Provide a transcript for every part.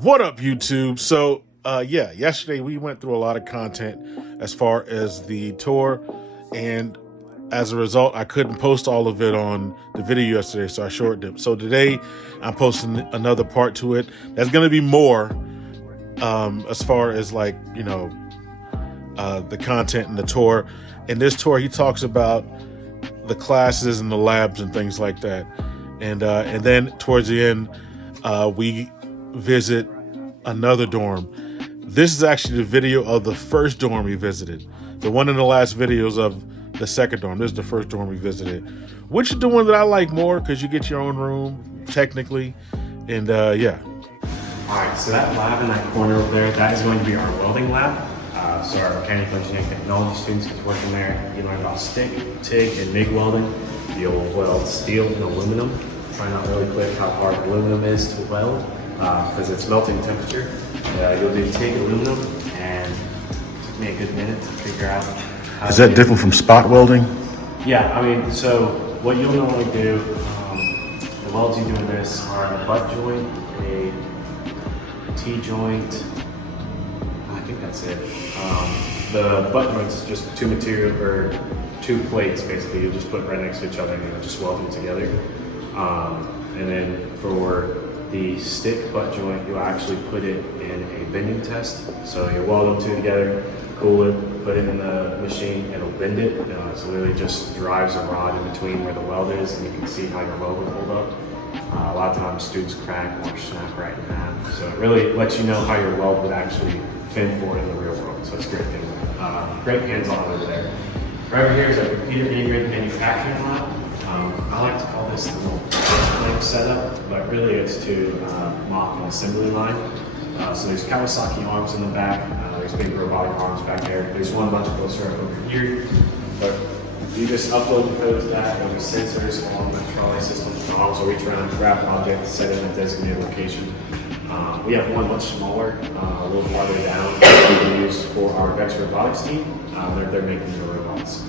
What up, YouTube? So, yeah, yesterday we went through a lot of content as far as the tour, and as a result, I couldn't post all of it on the video yesterday, so I shortened it. So today, I'm posting another part to it. There's going to be more, as far as the content and the tour. In this tour, he talks about the classes and the labs and things like that, and then towards the end, we visit another dorm. This is actually the video of the first dorm we visited. The one in the last videos of the second dorm. This is the first dorm we visited, which is the one that I like more because you get your own room technically, and yeah. All right, so that lab in that corner over there, that is going to be our welding lab. So our mechanical engineering technology students get to work in there. You learn about stick, TIG, and MIG welding. You'll weld steel and aluminum. Find out really quick how hard aluminum is to weld because it's melting temperature. You'll do TIG aluminum, and it took me a good minute to figure out how Is that different from spot welding? Yeah, I mean, so what you'll normally do, the welds you do in this are a butt joint, a T-joint, I think that's it. The butt joint's just two plates basically. You just put right next to each other and you just weld them together. And then for the stick butt joint, you'll actually put it in a bending test. So you weld them two together, cool it, put it in the machine, it'll bend it. So literally just drives a rod in between where the weld is, and you can see how your weld will hold up. A lot of times students crack or snap right in half. So it really lets you know how your weld would actually fend for in the real world. So it's a great thing. Great hands-on over there. Right over here is a computer integrated manufacturing lab. I like to call this the little blank setup, but really it's to mock an assembly line. So there's Kawasaki arms in the back. There's big robotic arms back there. There's one much closer over here. But you just upload the code to that. There'll be sensors along the trolley system. The arms will reach around, grab an object, set it in a designated location. We have one much smaller, a little farther down, that we can use for our Vex robotics team. They're making the robots.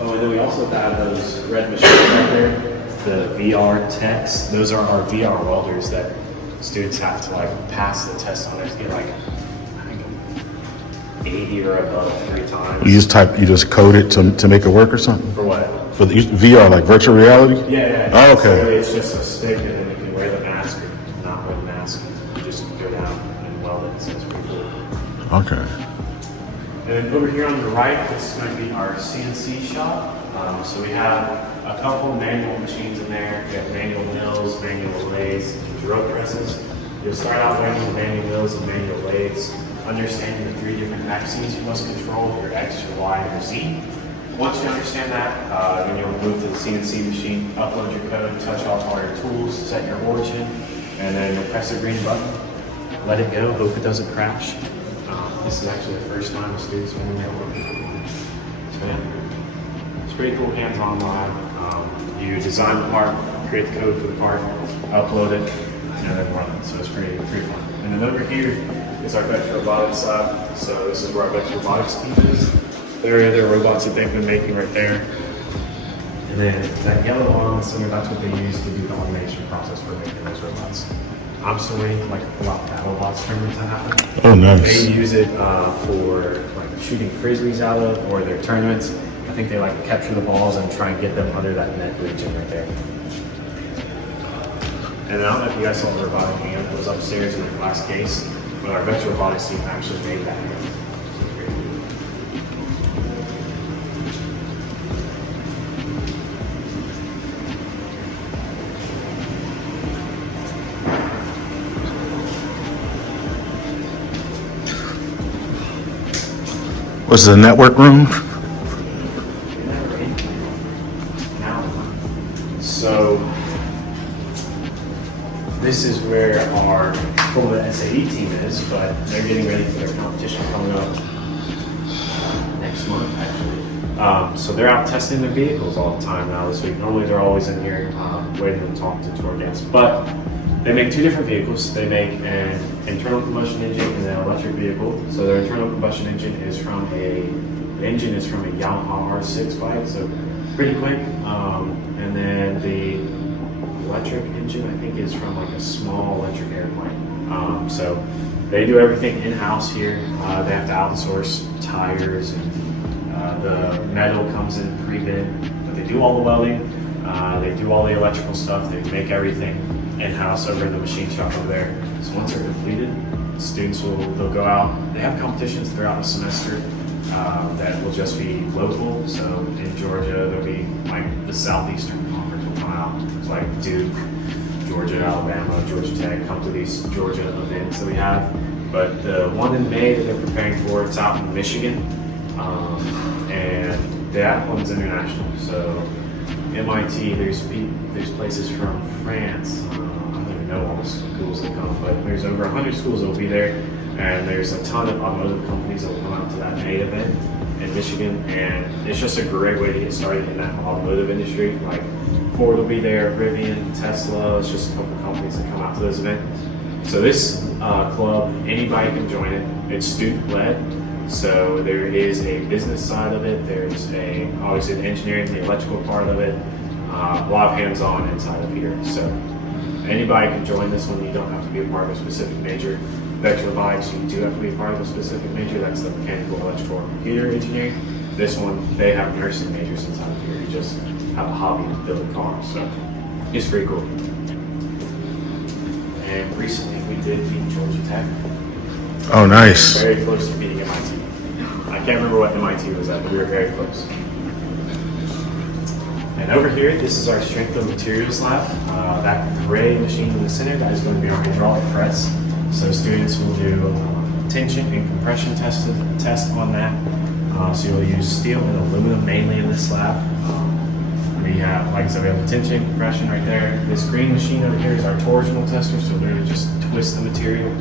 Oh, and then we also have those red machines right there, the VR techs. Those are our VR welders that students have to pass the test on. They get I think 80 or above 3 times. You just code it to make it work or something? For what? For the VR, like virtual reality? Yeah. Oh, okay. So really it's just a stick, and then you can wear the mask or not wear the mask. You just go down and weld it. So it's pretty cool. Okay. And then over here on the right, this is going to be our CNC shop. So we have a couple manual machines in there. We have manual mills, manual lathes, and drill presses. You'll start out learning the manual mills and manual lathes, understanding the 3 different axes you must control, your X, your Y, and your Z. Once you understand that, then you'll move to the CNC machine, upload your code, touch off all your tools, set your origin, and then you'll press the green button, let it go, hope it doesn't crash. This is actually the first time the students are in there working. So yeah, it's pretty cool hands-on lab. You design the part, create the code for the part, upload it, and then run it. So it's pretty fun. And then over here is our Vex robotics lab. So this is where our Vex robotics team is. There are their robots that they've been making right there. And then that yellow arm, so that's what they use to do the automation process for making those robots. I'm still waiting for a lot of BattleBots tournaments to happen. Oh, nice. They use it for shooting frisbees out of, or their tournaments. I think they capture the balls and try and get them under that net region right there. And I don't know if you guys saw the robotic hand that was upstairs in the glass case, but our Vex robotics team actually made that hand. What's the network room? So this is where our Florida SAE team is, but they're getting ready for their competition coming up next month, actually. So they're out testing their vehicles all the time now this week. Normally they're always in here waiting to talk to tour guests, but they make 2 different vehicles. They make an internal combustion engine and an electric vehicle. So their internal combustion engine is from a Yamaha R6 bike, so pretty quick. And then the electric engine, I think, is from like a small electric airplane. So they do everything in-house here. They have to outsource tires, and the metal comes in pre-bid, but they do all the welding. They do all the electrical stuff. They make everything in-house over in the machine shop over there. So once they're completed, students they'll go out. They have competitions throughout the semester that will just be local. So in Georgia, there'll be like the Southeastern Conference will come out. It's like Duke, Georgia, Alabama, Georgia Tech come to these Georgia events that we have. But the one in May that they're preparing for, it's out in Michigan, and that one's international. So MIT, there's places from France. I don't even know all the schools that come, but there's over 100 schools that will be there, and there's a ton of automotive companies that will come out to that May event in Michigan, and it's just a great way to get started in that automotive industry. Like Ford will be there, Rivian, Tesla. It's just a couple of companies that come out to this event. So this club, anybody can join it. It's student-led, so there is a business side of it. There's obviously the engineering, the electrical part of it. A lot of hands-on inside of here. So anybody can join this one. You don't have to be a part of a specific major. Electronics, you do have to be a part of a specific major. That's the mechanical, electrical, or computer engineering. This one, they have nursing majors inside of here. You just have a hobby of building cars. So it's pretty cool. And recently we did beat Georgia Tech. Oh, nice. Very close to beating MIT. I can't remember what MIT was at, but we were very close. And over here, this is our strength of materials lab. That gray machine in the center, that is going to be our hydraulic press. So students will do tension and compression test on that. So you'll use steel and aluminum mainly in this lab. We have, like I said, we have the tension and compression right there. This green machine over here is our torsional tester, so we're going to just twist the material.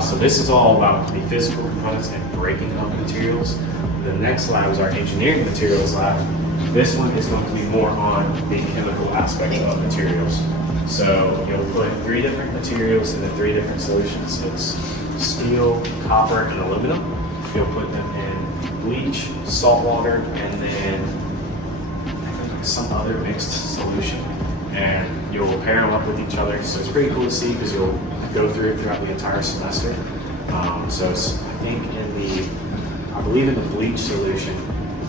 So this is all about the physical components and breaking of materials. The next lab is our engineering materials lab. This one is going to be more on the chemical aspect of materials. So you'll put 3 different materials into 3 different solutions. It's steel, copper, and aluminum. You'll put them in bleach, salt water, and then some other mixed solution, and you'll pair them up with each other. So it's pretty cool to see because you'll go through it throughout the entire semester. So it's, I believe in the bleach solution,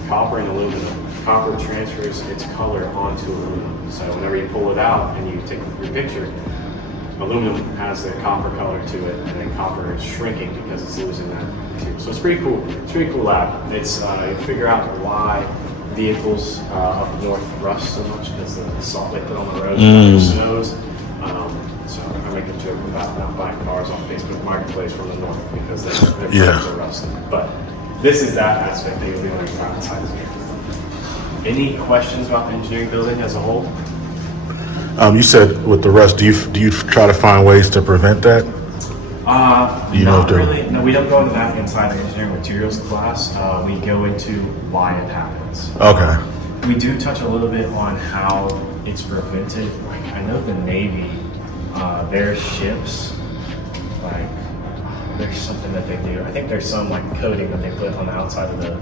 copper and aluminum, copper transfers its color onto aluminum. So whenever you pull it out and you take your picture, aluminum has the copper color to it, and then copper is shrinking because it's losing that material. So it's pretty cool. It's a pretty cool lab. It's you figure out why vehicles up north rust so much because of the salt they put on the road and the snows. So I make a joke about not buying cars off Facebook Marketplace from the north because their frames are rusted. But this is that aspect that you'll be learning about inside of here. Any questions about the engineering building as a whole? You said with the rust, do you try to find ways to prevent that? Not really. No, we don't go into that inside the engineering materials class. We go into why it happens. Okay. We do touch a little bit on how it's prevented. Like I know the Navy, their ships, like there's something that they do. I think there's some like coating that they put on the outside of the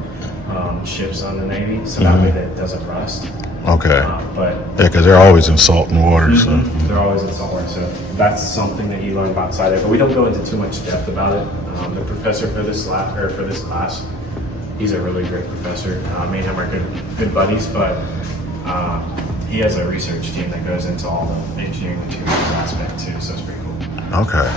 ships on the Navy, so that way that it doesn't rust. Okay. But yeah, because they're always in salt and water. So. They're always in salt water, so that's something that you learn about inside there. But we don't go into too much depth about it. The professor for this lab or for this class, he's a really great professor. Me and him are good buddies, but he has a research team that goes into all the engineering materials aspect too. So it's pretty cool. Okay.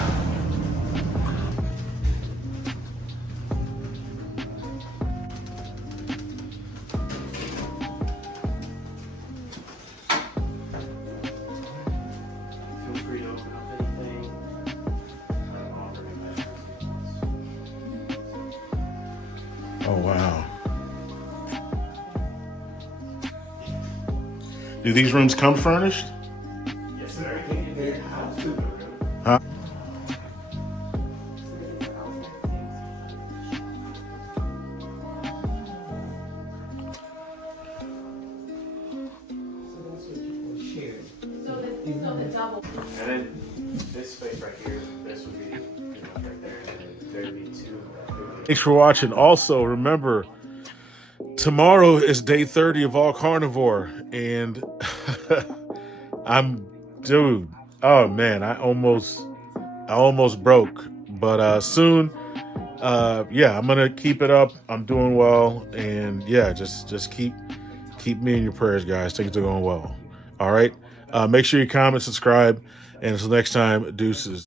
Oh, wow. Do these rooms come furnished? Yes, sir. Everything in here has to. Huh? So the double. And then this space right here, this would be pretty much right there, and then there'd be 2. Thanks for watching. Also, remember, tomorrow is day 30 of All Carnivore, and I'm dude. Oh man, I almost broke, but soon. Yeah, I'm gonna keep it up. I'm doing well, and yeah, just keep me in your prayers, guys. Things are going well. All right. Make sure you comment, subscribe, and until next time, deuces.